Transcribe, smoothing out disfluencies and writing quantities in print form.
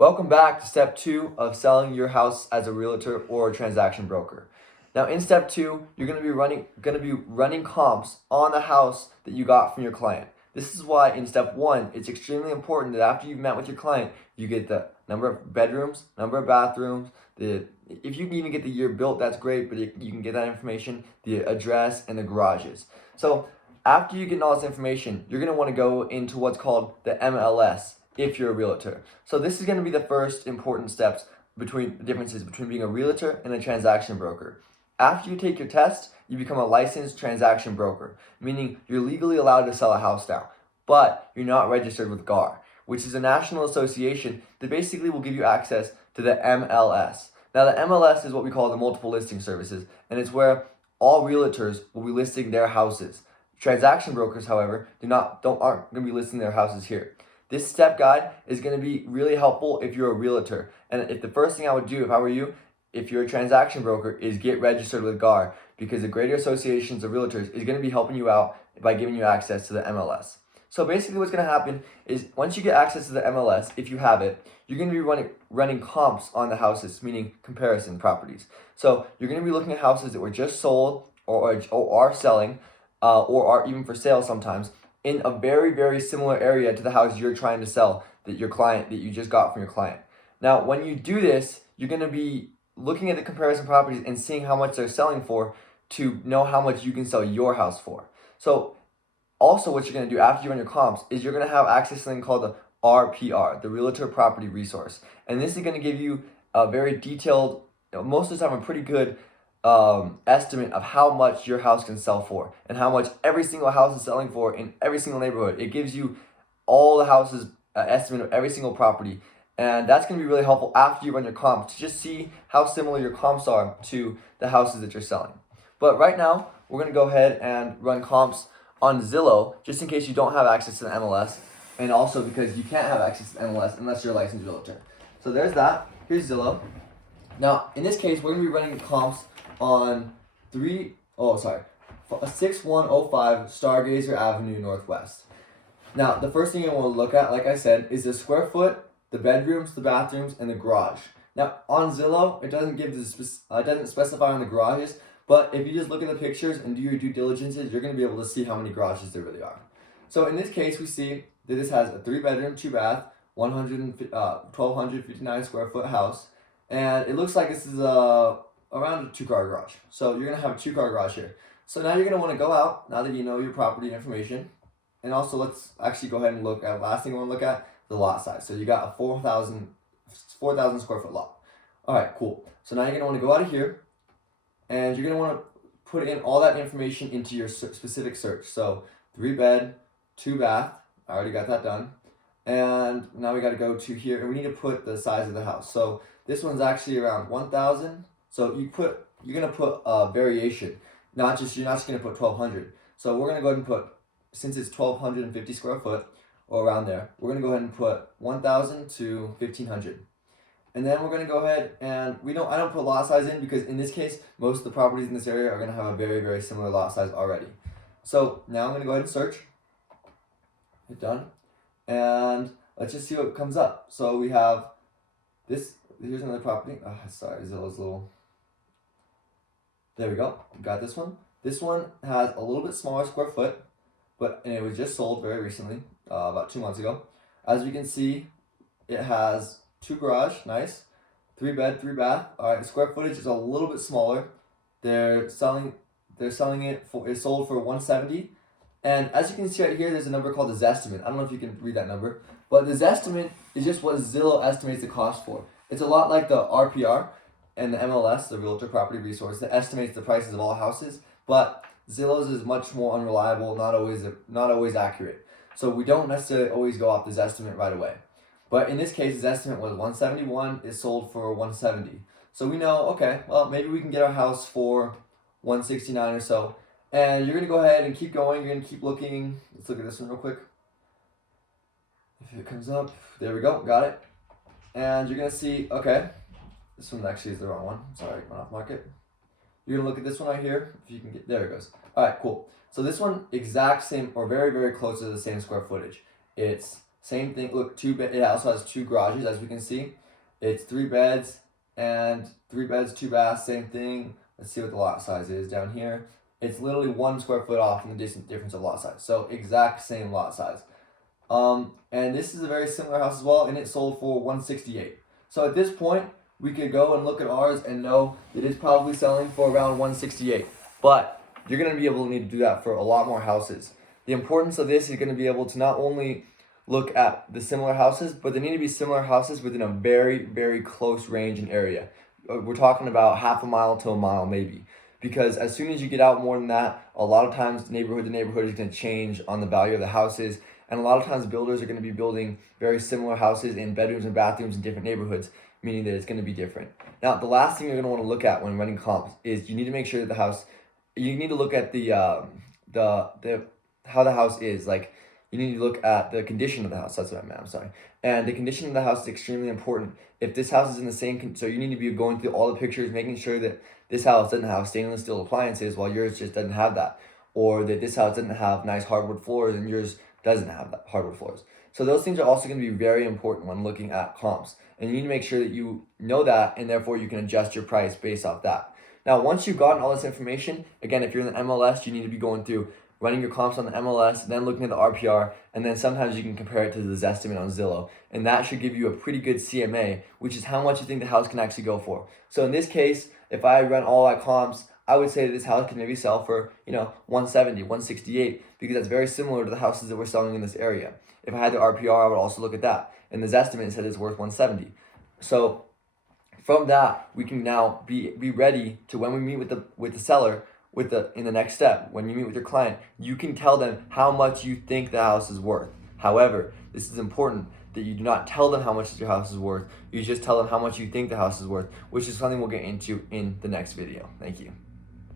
Welcome back to step 2 of selling your house as a realtor or a transaction broker. Now in step 2, you're going to be running comps on the house that you got from your client. This is why in step 1, it's extremely important that after you've met with your client, you get the number of bedrooms, number of bathrooms, if you can even get the year built, that's great, but you can get that information, the address, and the garages. So after you get all this information, you're going to want to go into what's called the MLS if you're a realtor. So this is going to be the first important steps between the differences between being a realtor and a transaction broker. After you take your test, you become a licensed transaction broker, meaning you're legally allowed to sell a house now, but you're not registered with GAR, which is a national association that basically will give you access to the MLS. Now the MLS is what we call the multiple listing services, and it's where all realtors will be listing their houses. Transaction brokers, however, aren't going to be listing their houses here. This step guide is going to be really helpful if you're a realtor. And if the first thing I would do if I were you, if you're a transaction broker, is get registered with GAR, because the Greater Associations of Realtors is going to be helping you out by giving you access to the MLS. So basically what's going to happen is once you get access to the MLS, if you have it, you're going to be running comps on the houses, meaning comparison properties. So you're going to be looking at houses that were just sold or are selling or are even for sale sometimes, in a very, very similar area to the house you're trying to sell that you just got from your client. Now, when you do this, you're going to be looking at the comparison properties and seeing how much they're selling for to know how much you can sell your house for. So also what you're going to do after you run your comps is you're going to have access to something called the RPR, the Realtor Property Resource. And this is going to give you a very detailed, most of the time a pretty good estimate of how much your house can sell for and how much every single house is selling for in every single neighborhood. It gives you all the houses estimate of every single property, and that's going to be really helpful after you run your comps to just see how similar your comps are to the houses that you're selling. But right now we're going to go ahead and run comps on Zillow, just in case you don't have access to the MLS, and also because you can't have access to the MLS unless you're a licensed realtor. So there's that. Here's Zillow. Now in this case we're going to be running comps on 6105 Stargazer Avenue Northwest. Now, the first thing I want to look at, like I said, is the square foot, the bedrooms, the bathrooms, and the garage. Now, on Zillow, it doesn't doesn't specify on the garages, but if you just look at the pictures and do your due diligences, you're going to be able to see how many garages there really are. So in this case, we see that this has a 3-bedroom, 2-bath, 1,259 square foot house, and it looks like this is around a 2-car garage. So you're going to have a 2-car garage here. So now you're going to want to go out, now that you know your property information, and also let's actually go ahead and look at, last thing we want to look at, the lot size. So you got a 4,000 square foot lot. All right, cool. So now you're going to want to go out of here, and you're going to want to put in all that information into your specific search. So 3-bed, 2-bath, I already got that done. And now we got to go to here, and we need to put the size of the house. So this one's actually around 1,000. So you're gonna put a variation, you're not just gonna put 1,200. So we're gonna go ahead and put, since it's 1,250 square foot or around there, we're gonna go ahead and put 1,000 to 1,500. And then we're gonna go ahead and I don't put lot size in because in this case most of the properties in this area are gonna have a very, very similar lot size already. So now I'm gonna go ahead and search. Hit done, and let's just see what comes up. So we have this. Here's another property. Sorry, Zillow's little. There we go. Got this one. This one has a little bit smaller square foot, and it was just sold very recently, about 2 months ago. As you can see, it has 2 garage, nice, 3-bed, 3-bath. All right, the square footage is a little bit smaller. It's sold for 170. And as you can see right here, there's a number called the Zestimate. I don't know if you can read that number, but the Zestimate is just what Zillow estimates the cost for. It's a lot like the RPR and the MLS, the Realtor Property Resource, that estimates the prices of all houses, but Zillow's is much more unreliable, not always accurate. So we don't necessarily always go off this estimate right away. But in this case, his estimate was 171, it sold for 170. So we know, okay, well, maybe we can get our house for 169 or so. And you're going to go ahead and keep going, you're going to keep looking. Let's look at this one real quick. If it comes up, there we go, got it. And you're going to see, okay, this one actually is the wrong one. Sorry, went off market. You're going to look at this one right here. If you can get, there it goes. All right, cool. So this one, exact same or very, very close to the same square footage. It's Same thing. Look, it also has 2 garages, as we can see. It's 3 beds and 3 beds, 2 baths. Same thing. Let's see what the lot size is down here. It's literally 1 square foot off in the difference of lot size. So exact same lot size. And this is a very similar house as well, and it sold for 168. So at this point, we could go and look at ours and know that it's probably selling for around 168. But you're going to be able to need to do that for a lot more houses. The importance of this is going to be able to not only look at the similar houses, but they need to be similar houses within a very, very close range and area. We're talking about half a mile to a mile maybe. Because as soon as you get out more than that, a lot of times neighborhood to neighborhood is going to change on the value of the houses. And a lot of times builders are going to be building very similar houses in bedrooms and bathrooms in different neighborhoods, meaning that it's going to be different. Now, the last thing you're going to want to look at when running comps is you need to make sure that you need to look at how the house is. Like, you need to look at the condition of the house. That's what I meant. I'm sorry. And the condition of the house is extremely important. If this house is in the same, so you need to be going through all the pictures, making sure that this house doesn't have stainless steel appliances while yours just doesn't have that, or that this house doesn't have nice hardwood floors and yours doesn't have that hardwood floors. So those things are also going to be very important when looking at comps, and you need to make sure that you know that, and therefore you can adjust your price based off that. Now, once you've gotten all this information, again, if you're in the MLS, you need to be going through running your comps on the MLS, then looking at the RPR, and then sometimes you can compare it to the Zestimate on Zillow, and that should give you a pretty good CMA, which is how much you think the house can actually go for. So in this case, if I run all my comps, I would say that this house can maybe sell for, 170, 168, because that's very similar to the houses that we're selling in this area. If I had the RPR, I would also look at that, and the Zestimate said it's worth 170. So from that, we can now be ready to, when we meet with the seller, in the next step, when you meet with your client, you can tell them how much you think the house is worth. However, this is important that you do not tell them how much your house is worth. You just tell them how much you think the house is worth, which is something we'll get into in the next video. Thank you.